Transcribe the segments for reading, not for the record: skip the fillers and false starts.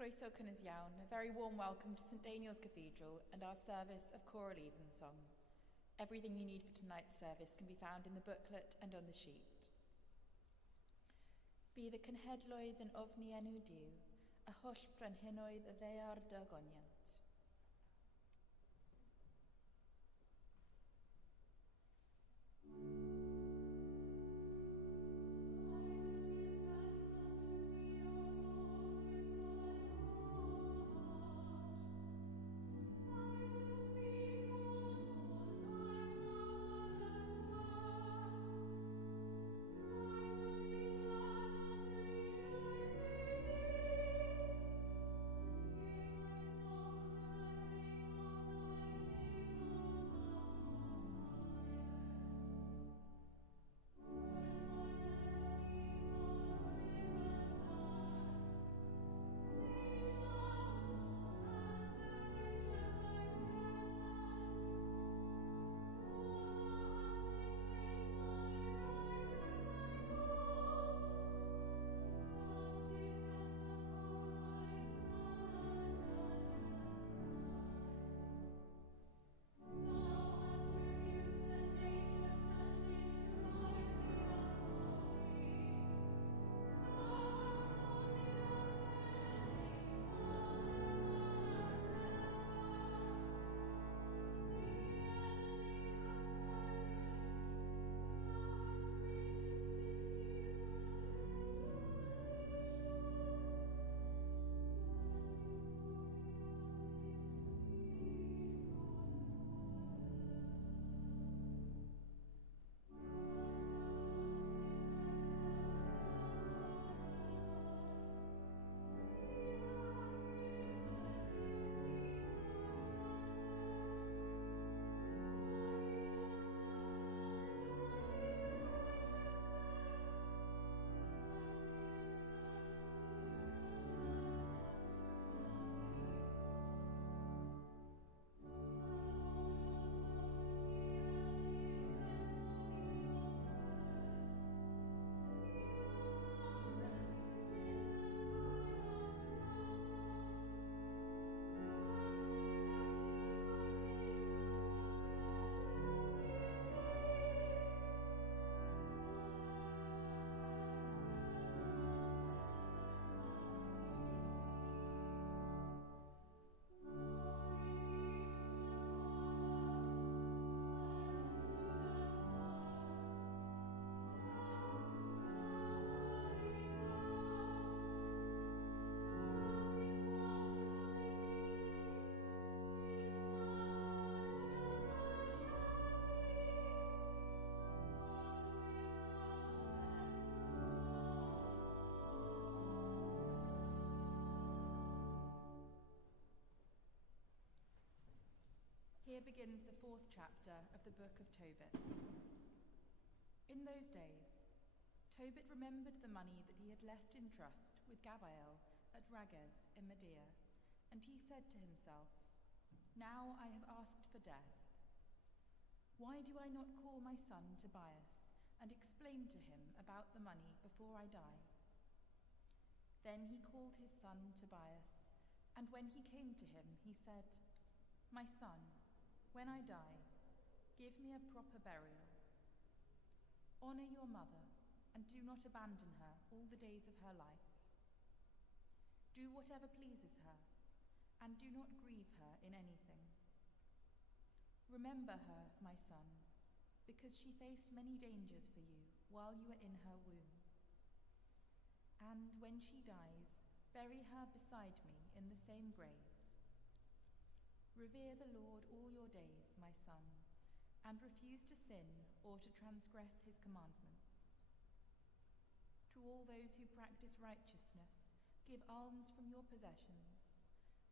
Croeso Cynnes Iawn, a very warm welcome to St Daniel's Cathedral and our service of choral evensong. Everything you need for tonight's service can be found in the booklet and on the sheet. Bydd y cynhedloedd yn ofni enw Duw, a holl brenhinoedd y ddear dogoniant. Here begins the fourth chapter of the book of Tobit. In those days, Tobit remembered the money that he had left in trust with Gabael at Rages in Medea, and he said to himself, "Now I have asked for death. Why do I not call my son Tobias and explain to him about the money before I die?" Then he called his son Tobias, and when he came to him, he said, "My son, when I die, give me a proper burial. Honor your mother and do not abandon her all the days of her life. Do whatever pleases her and do not grieve her in anything. Remember her, my son, because she faced many dangers for you while you were in her womb. And when she dies, bury her beside me in the same grave. Revere the Lord all your days, my son, and refuse to sin or to transgress his commandments. To all those who practice righteousness, give alms from your possessions,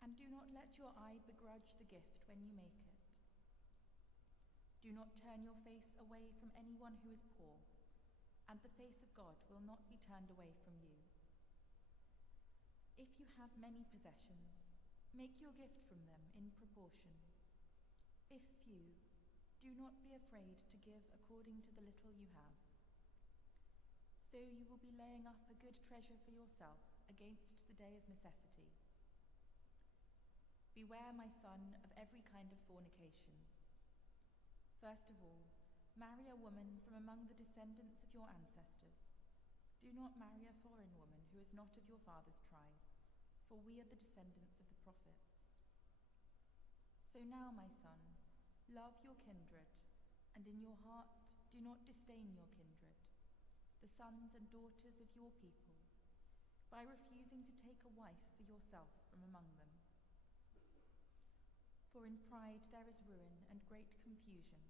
and do not let your eye begrudge the gift when you make it. Do not turn your face away from anyone who is poor, and the face of God will not be turned away from you. If you have many possessions, make your gift from them in proportion. If few, do not be afraid to give according to the little you have. So you will be laying up a good treasure for yourself against the day of necessity, Beware, my son, of every kind of fornication. First of all, marry a woman from among the descendants of your ancestors. Do not marry a foreign woman who is not of your father's tribe, for we are the descendants of the prophets. So now, my son, love your kindred, and in your heart do not disdain your kindred, the sons and daughters of your people, by refusing to take a wife for yourself from among them. For in pride there is ruin and great confusion,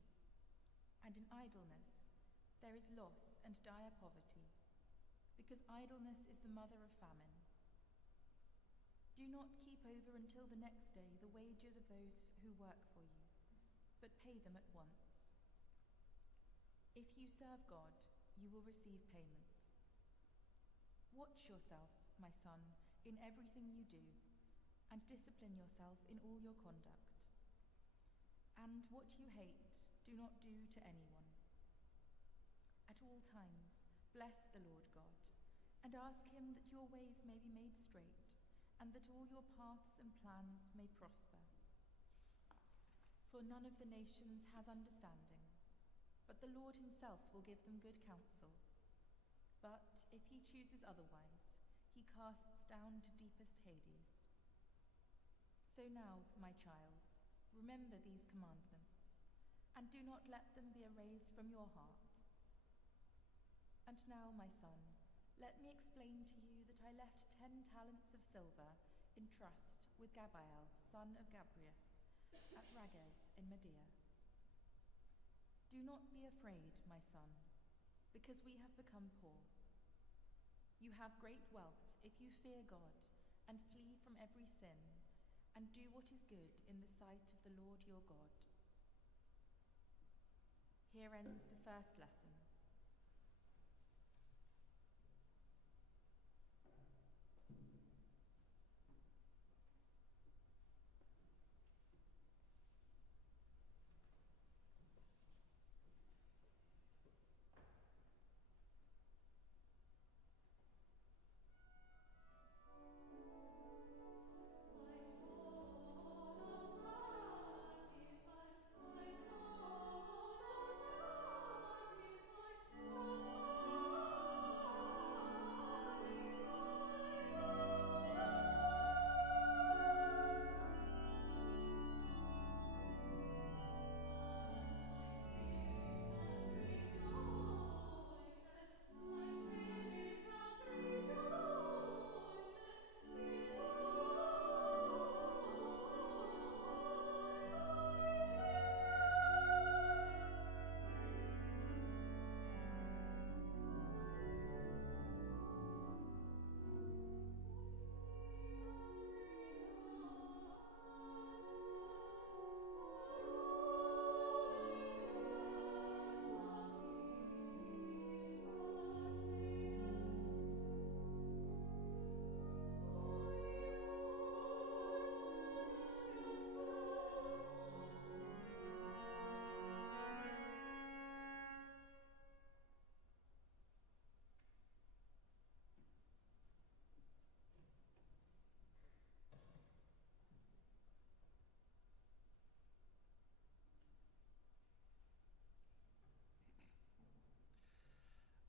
and in idleness there is loss and dire poverty, because idleness is the mother of famine. Do not keep over until the next day the wages of those who work for you, but pay them at once. If you serve God, you will receive payment. Watch yourself, my son, in everything you do, and discipline yourself in all your conduct. And what you hate, do not do to anyone. At all times, bless the Lord God, and ask him that your ways may be made straight, and that all your paths and plans may prosper. For none of the nations has understanding, but the Lord himself will give them good counsel. But if he chooses otherwise, he casts down to deepest Hades. So now, my child, remember these commandments, and do not let them be erased from your heart. And now, my son, let me explain to you that I left 10 talents of silver in trust with Gabael, son of Gabrias, at Rages in Medea. Do not be afraid, my son, because we have become poor. You have great wealth if you fear God and flee from every sin, and do what is good in the sight of the Lord your God. Here ends the first lesson.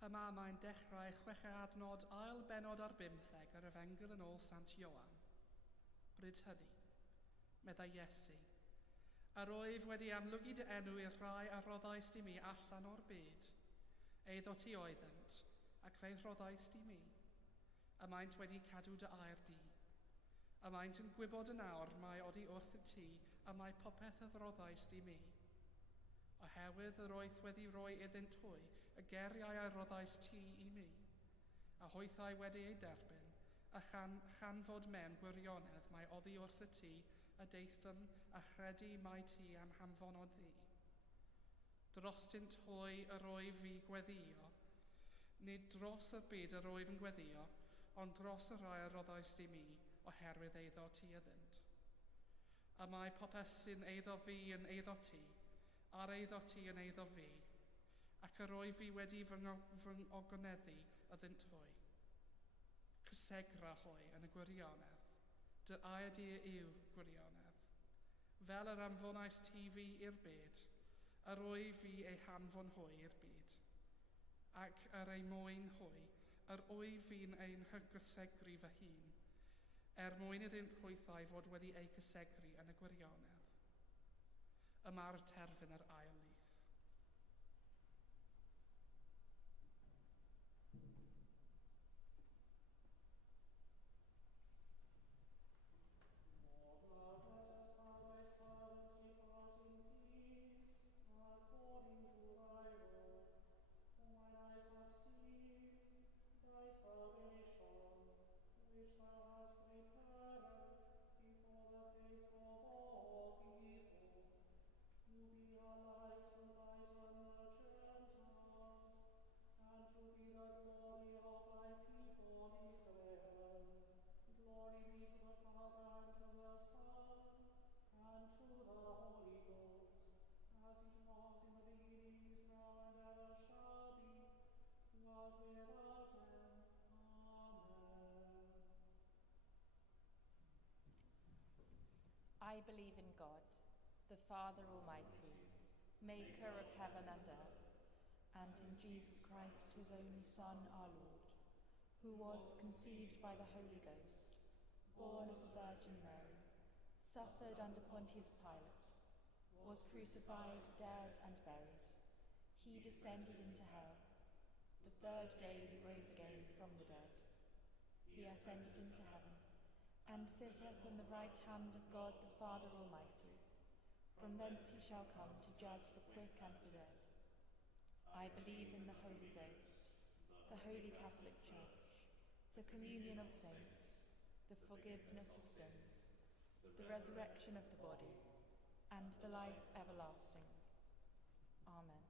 Yma mae'n dechrau chweched adnod ail benod ar 15 yr Efengyl yn ôl Sant Ioan. Bryd hynny, meddai Iesu, yr oedd wedi amlygu dy enw i'r rhai a roddais di mi allan o'r byd, eiddo ti oeddent, ac fe roddais di mi. Ymaint wedi cadw dy air di. Ymaint yn gwybod yn awr mae odi wrth y ti, a mae popeth y roddais di mi. Oherwydd yr oedd wedi rhoi iddynt hwy, y geriau a roddais ti i mi, a hoethai wedi ei derbyn, a chanfod mewn gwirionedd mae oddi wrth y ti, a deithym a chredu mai ti am hamfonod ddi. Drostynt hwy yr oedd fi gweddio, nid dros y byd yr oedd yn gweddio, ond dros y rai a roddais di mi, oherwydd eiddo ti ydynt. A mae popeth sy'n eiddo fi yn eiddo ti, a'r eiddo ti yn eiddo fi, ac yr oedd fi wedi fy ogoneddu ydynt hwy. Cysegra hwy yn y gwirionedd, dy air di yw gwirionedd. fel yr anfonais ti fi i'r byd, yr wyf fi ei hanfon hwy i'r byd, ac yr ei mwyn hwy, yr wyf fi'n ein hygysegru fy hun, mwyn iddynt hwythau fod wedi ei cysegru yn y gwirionedd. Yma'r terfyn yr ail lith. I believe in God, the Father Almighty, maker of heaven and earth, and in Jesus Christ, his only Son, our Lord, who was conceived by the Holy Ghost, born of the Virgin Mary, suffered under Pontius Pilate, was crucified, dead, and buried. He descended into hell. The third day he rose again from the dead. He ascended into heaven, and sitteth on the right hand of God the Father Almighty. From thence he shall come to judge the quick and the dead. I believe in the Holy Ghost, the Holy Catholic Church, the communion of saints, the forgiveness of sins, the resurrection of the body, and the life everlasting. Amen.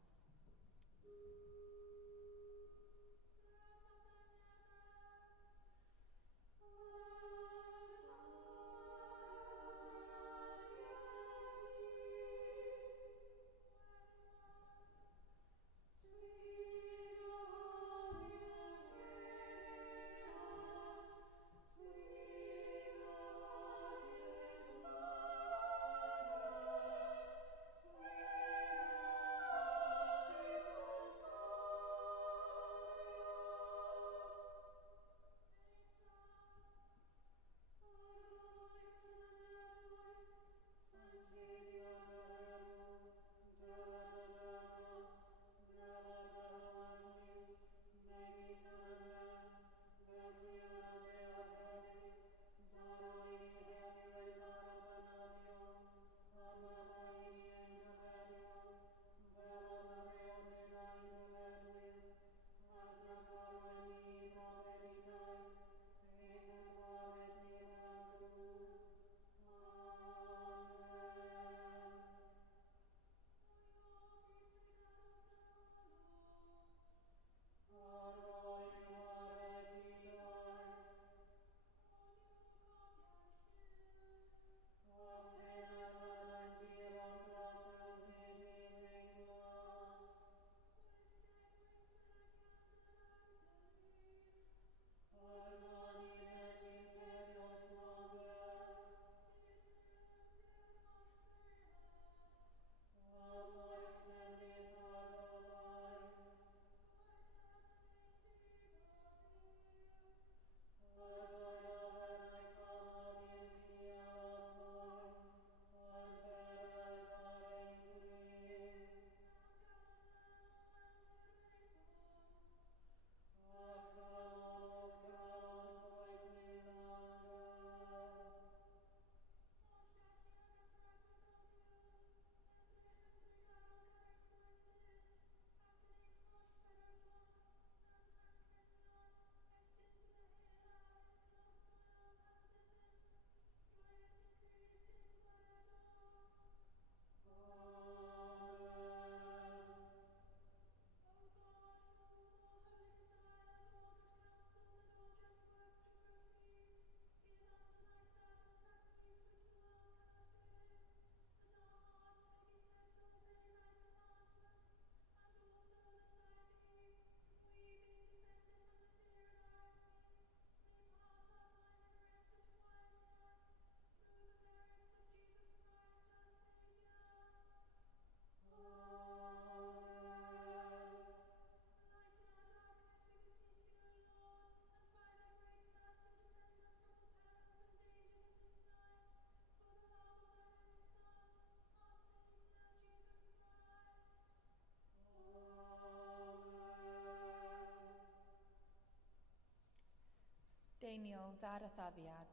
Lleiniol dar a thaddiad,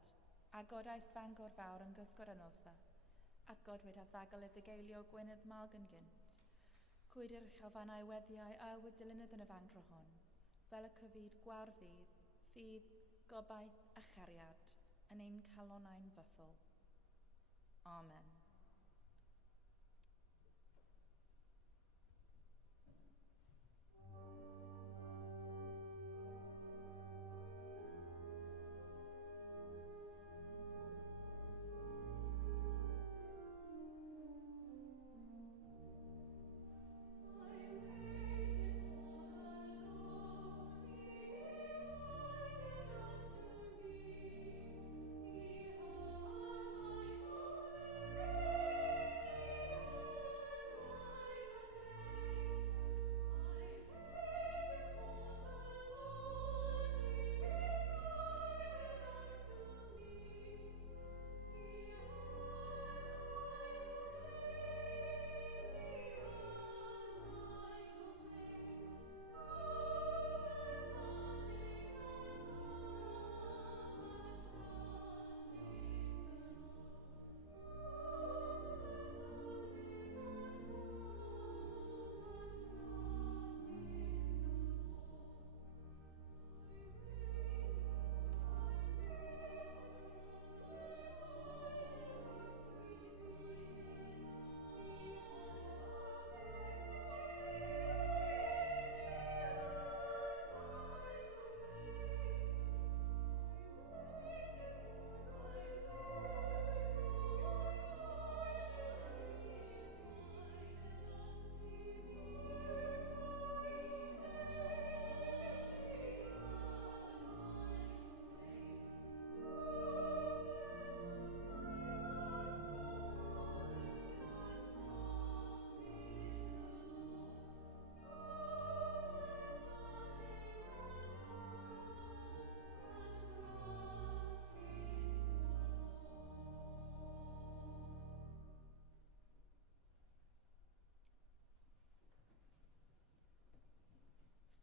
a godaist Fangor fawr yn gysgod anolfa, ath godwyd a thagol y fugeilio Gwynedd Malgan gynt. Cwyd i'r chafannau weddiau ailwyd dilynydd yn y fangro hon, fel y cyfyd gwardydd, ffydd, gobaith a chariad, yn ein calonau'n fythol. Amen.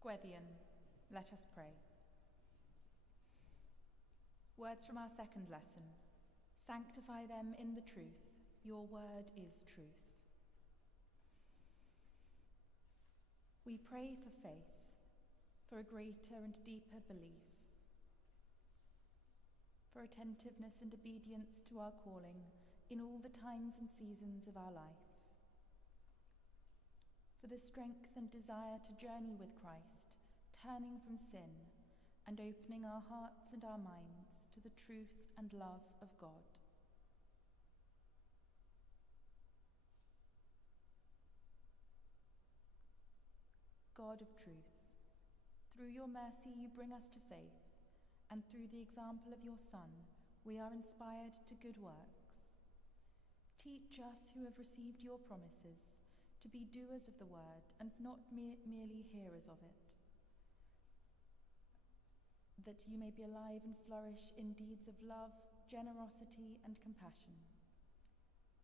Gweddian, let us pray. Words from our second lesson. Sanctify them in the truth. Your word is truth. We pray for faith, for a greater and deeper belief, for attentiveness and obedience to our calling in all the times and seasons of our life, for the strength and desire to journey with Christ, turning from sin and opening our hearts and our minds to the truth and love of God. God of truth, through your mercy you bring us to faith, and through the example of your Son, we are inspired to good works. Teach us who have received your promises to be doers of the word and not merely hearers of it, that you may be alive and flourish in deeds of love, generosity, and compassion,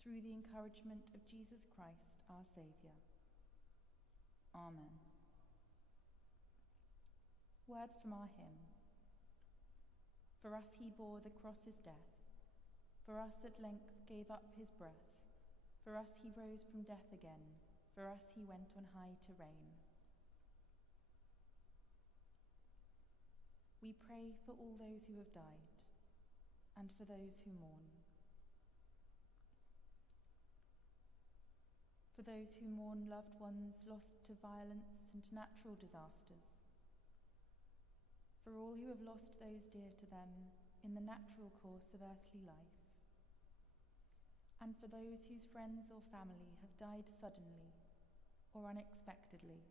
through the encouragement of Jesus Christ, our Saviour. Amen. Words from our hymn. For us he bore the cross's death, for us at length gave up his breath, for us he rose from death again, for us he went on high to reign. We pray for all those who have died, and for those who mourn. For those who mourn loved ones lost to violence and natural disasters. For all who have lost those dear to them in the natural course of earthly life. And for those whose friends or family have died suddenly or unexpectedly.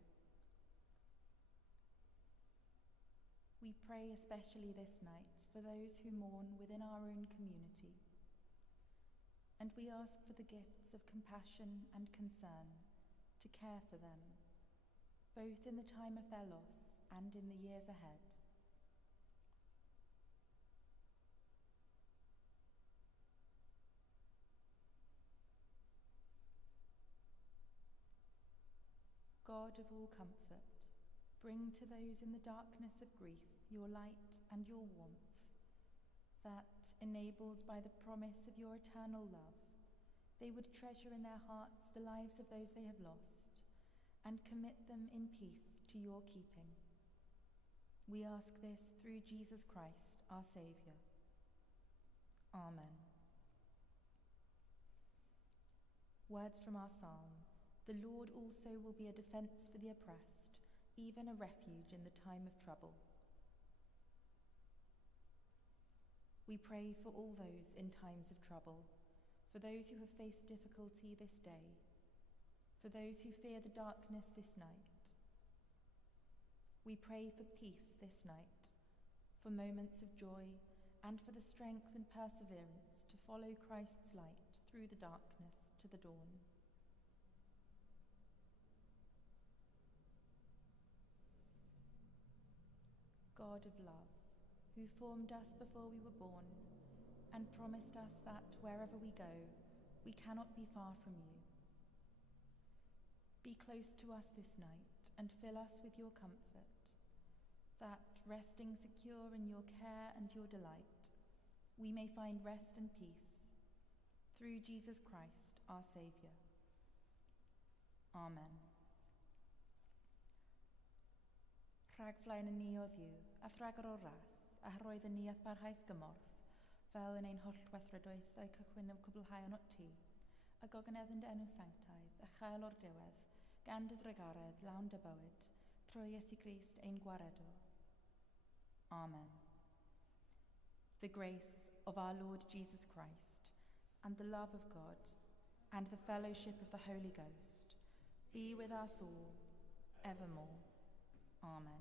We pray especially this night for those who mourn within our own community. And we ask for the gifts of compassion and concern to care for them, both in the time of their loss and in the years ahead. God of all comfort, bring to those in the darkness of grief your light and your warmth, that, enabled by the promise of your eternal love, they would treasure in their hearts the lives of those they have lost, and commit them in peace to your keeping. We ask this through Jesus Christ, our Saviour. Amen. Words from our psalm. The Lord also will be a defence for the oppressed, even a refuge in the time of trouble. We pray for all those in times of trouble, for those who have faced difficulty this day, for those who fear the darkness this night. We pray for peace this night, for moments of joy, and for the strength and perseverance to follow Christ's light through the darkness to the dawn. God of love, who formed us before we were born, and promised us that wherever we go, we cannot be far from you. Be close to us this night and fill us with your comfort, that, resting secure in your care and your delight, we may find rest and peace, through Jesus Christ, our Saviour. Amen. Rhagflaen yn ni o ddiw, a thragor o ras, a roedd yn ni ath barhaus gymorth, fel yn ein holl weithredoedd o'i cychwyn o cwblhau yn ti, a gogyneddyn dy enw sanctaidd, a chael o'r diwedd, gan dy dregaredd lawn dy bywyd, trwy Iesu Grist ein gwaredw. Amen. The grace of our Lord Jesus Christ, and the love of God, and the fellowship of the Holy Ghost, be with us all, evermore. Amen.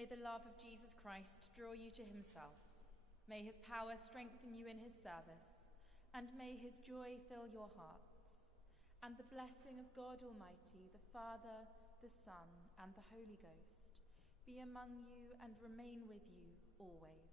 May the love of Jesus Christ draw you to himself. May his power strengthen you in his service, and may his joy fill your hearts. And the blessing of God Almighty, the Father, the Son, and the Holy Ghost, be among you and remain with you always.